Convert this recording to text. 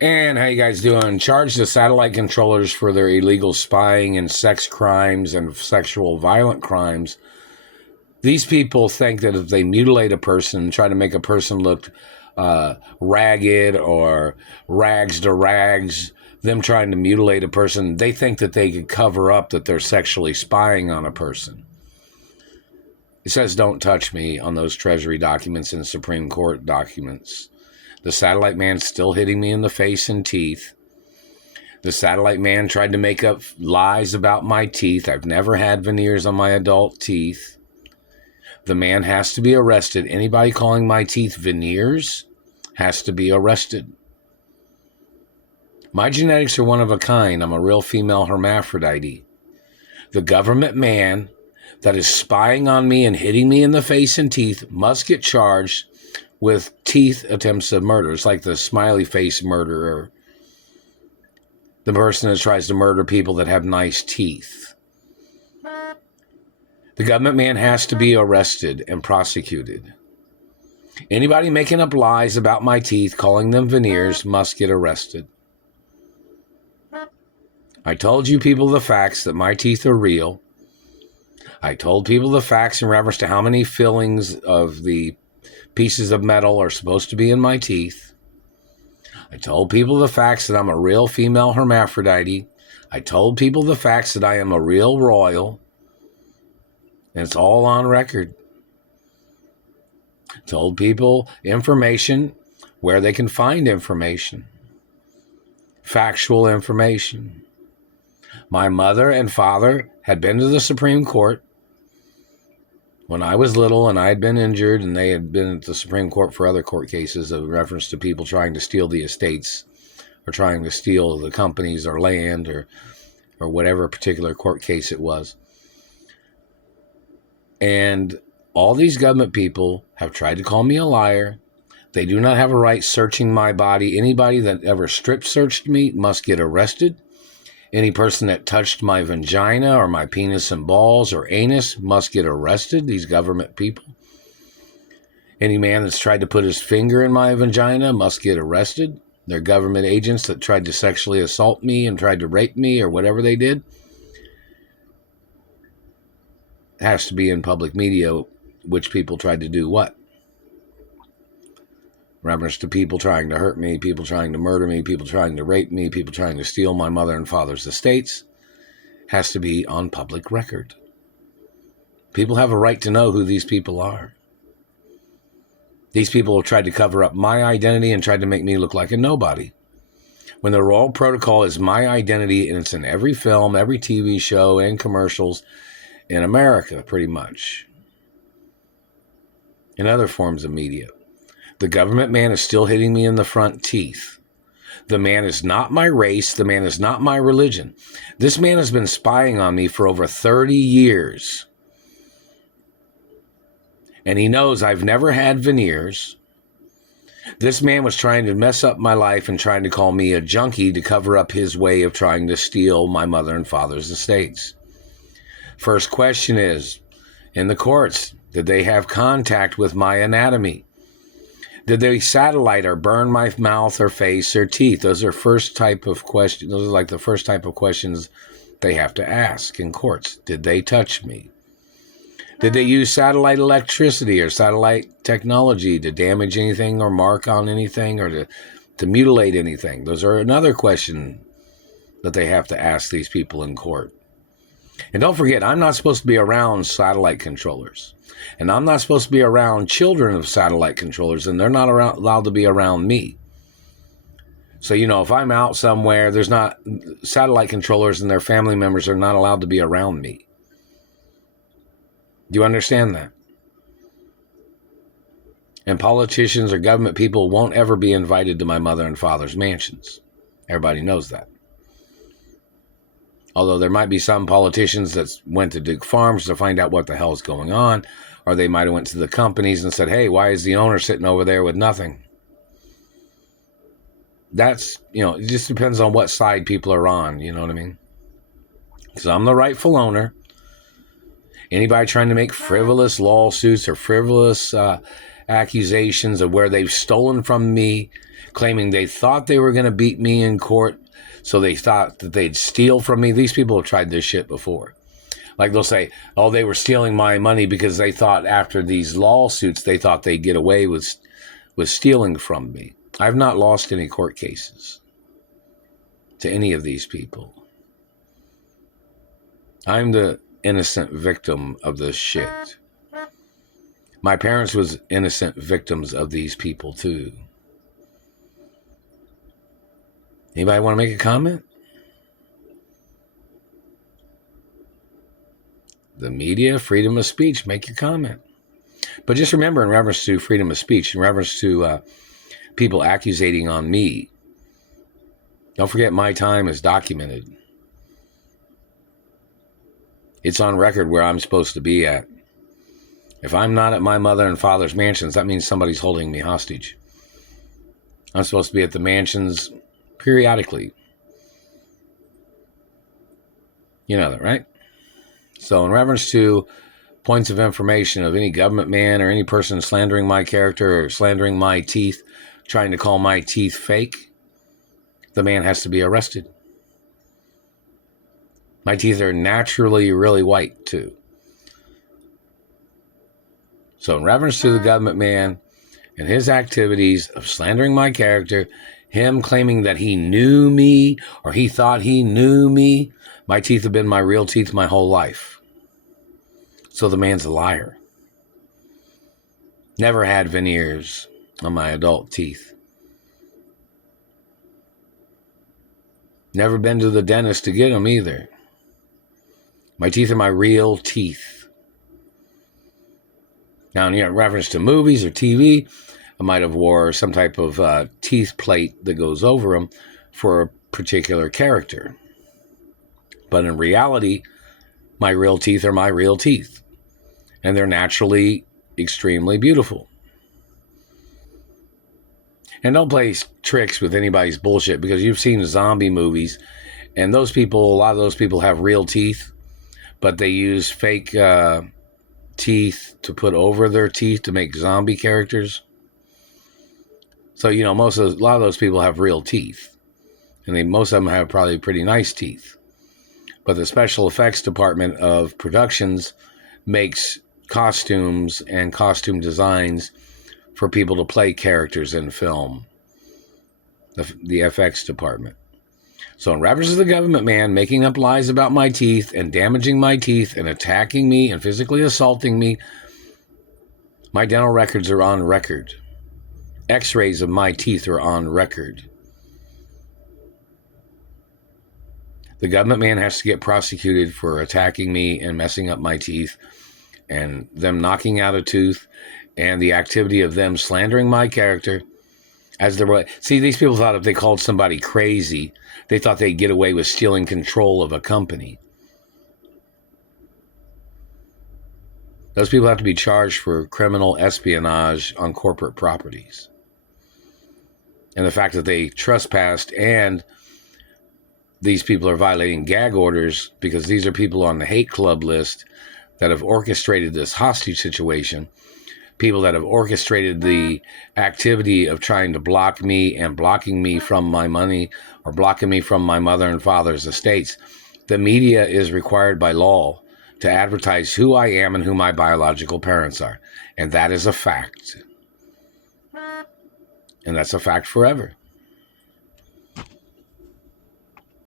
And how you guys doing? Charge the satellite controllers for their illegal spying and sex crimes and sexual violent crimes. These people think that if they mutilate a person, try to make a person look ragged or rags to rags, them trying to mutilate a person, they think that they could cover up that they're sexually spying on a person. It says don't touch me on those Treasury documents and Supreme Court documents. The satellite man's still hitting me in the face and teeth. The satellite man tried to make up lies about my teeth. I've never had veneers on my adult teeth. The man has to be arrested. Anybody calling my teeth veneers has to be arrested. My genetics are one of a kind. I'm a real female hermaphrodite. The government man that is spying on me and hitting me in the face and teeth must get charged with teeth attempts of murder. It's like the smiley face murderer, the person that tries to murder people that have nice teeth. The government man has to be arrested and prosecuted. Anybody making up lies about my teeth, calling them veneers, must get arrested. I told you people the facts that my teeth are real. I told people the facts in reference to how many fillings of the pieces of metal are supposed to be in my teeth. I told people the facts that I'm a real female hermaphrodite. I told people the facts that I am a real royal. And it's all on record. I told people information where they can find information. Factual information. My mother and father had been to the Supreme Court when I was little, and I had been injured, and they had been at the Supreme Court for other court cases of reference to people trying to steal the estates or trying to steal the companies or land or whatever particular court case it was. And all these government people have tried to call me a liar. They do not have a right searching my body. Anybody that ever strip searched me must get arrested. Any person that touched my vagina or my penis and balls or anus must get arrested, these government people. Any man that's tried to put his finger in my vagina must get arrested. They're government agents that tried to sexually assault me and tried to rape me or whatever they did. It has to be in public media which people tried to do what. Reference to people trying to hurt me, people trying to murder me, people trying to rape me, people trying to steal my mother and father's estates, has to be on public record. People have a right to know who these people are. These people have tried to cover up my identity and tried to make me look like a nobody. When the Royal Protocol is my identity, and it's in every film, every TV show, and commercials in America, pretty much. In other forms of media. The government man is still hitting me in the front teeth. The man is not my race. The man is not my religion. This man has been spying on me for over 30 years. And he knows I've never had veneers. This man was trying to mess up my life and trying to call me a junkie to cover up his way of trying to steal my mother and father's estates. First question is, in the courts, did they have contact with my anatomy? Did they satellite or burn my mouth or face or teeth? Those are first type of questions. Those are like the first type of questions they have to ask in courts. Did they touch me? Did they use satellite electricity or satellite technology to damage anything or mark on anything or to mutilate anything? Those are another question that they have to ask these people in court. And don't forget, I'm not supposed to be around satellite controllers. And I'm not supposed to be around children of satellite controllers, and they're not allowed to be around me. So, if I'm out somewhere, there's not satellite controllers and their family members are not allowed to be around me. Do you understand that? And politicians or government people won't ever be invited to my mother and father's mansions. Everybody knows that. Although there might be some politicians that went to Duke Farms to find out what the hell is going on, or they might have went to the companies and said, hey, why is the owner sitting over there with nothing? That's, it just depends on what side people are on, you know what I mean? Because I'm the rightful owner. Anybody trying to make frivolous lawsuits or frivolous accusations of where they've stolen from me, claiming they thought they were going to beat me in court, so they thought that they'd steal from me. These people have tried this shit before. Like they'll say, oh, they were stealing my money because they thought after these lawsuits, they thought they'd get away with stealing from me. I've not lost any court cases to any of these people. I'm the innocent victim of this shit. My parents was innocent victims of these people too. Anybody want to make a comment? The media, freedom of speech, make your comment. But just remember, in reference to freedom of speech, in reference to people accusating on me, don't forget my time is documented. It's on record where I'm supposed to be at. If I'm not at my mother and father's mansions, that means somebody's holding me hostage. I'm supposed to be at the mansions periodically. You know that, right? So in reference to points of information of any government man or any person slandering my character or slandering my teeth, trying to call my teeth fake, the man has to be arrested. My teeth are naturally really white too. So in reference to the government man and his activities of slandering my character, him claiming that he knew me or he thought he knew me, my teeth have been my real teeth my whole life. So the man's a liar. Never had veneers on my adult teeth. Never been to the dentist to get them either. My teeth are my real teeth. Now, in reference to movies or TV, I might have wore some type of teeth plate that goes over them for a particular character. But in reality, my real teeth are my real teeth. And they're naturally extremely beautiful. And don't play tricks with anybody's bullshit, because you've seen zombie movies, and those people, a lot of those people have real teeth, but they use fake teeth to put over their teeth to make zombie characters. So, you know, a lot of those people have real teeth, and most of them have probably pretty nice teeth. But the special effects department of productions makes costumes and costume designs for people to play characters in film. The FX department. So in reference to the government man making up lies about my teeth and damaging my teeth and attacking me and physically assaulting me, my dental records are on record. X-rays of my teeth are on record. The government man has to get prosecuted for attacking me and messing up my teeth and them knocking out a tooth and the activity of them slandering my character as the way. See, these people thought if they called somebody crazy, they thought they'd get away with stealing control of a company. Those people have to be charged for criminal espionage on corporate properties. And the fact that they trespassed, and these people are violating gag orders because these are people on the hate club list that have orchestrated this hostage situation, people that have orchestrated the activity of trying to block me and blocking me from my money or blocking me from my mother and father's estates. The media is required by law to advertise who I am and who my biological parents are. And that is a fact. And that's a fact forever.